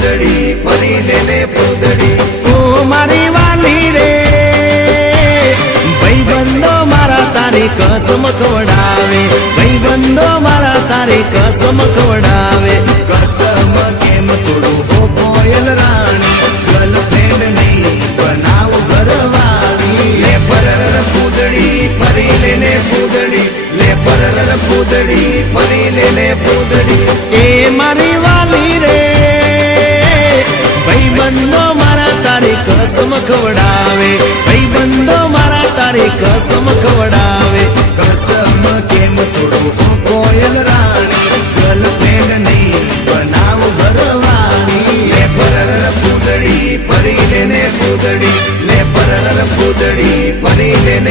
પૂદડી ફરી લેને પૂદડી ઓ મારી વાલી રે ભાઈબંધો મારા તારી કસમ ખવડાવે ભાઈબંધો મારા તારી કસમ ખવડાવે કસમ કેમ તોડું હો કોયલ રાણી ગર્લફ્રેન્ડ નહીં બનાવ ઘરવાળી લે પરર પૂદડી ફરી લેને પૂદડી લે પરર પૂદડી ફરી લેને પૂદડી એ મારી વાલી રે ભાઈબંધો મારા તારી કસમ ખવડાવે ભાઈબંધો મારા તારી કસમ ખવડાવે કસમ કેમ તોડું હો કોયલ રાણી ગર્લફ્રેન્ડ નહીં બનાવ ઘરવાળી લે પરર પૂદડી ફરી લેને પૂદડી લે પરર પૂદડી ફરી લેને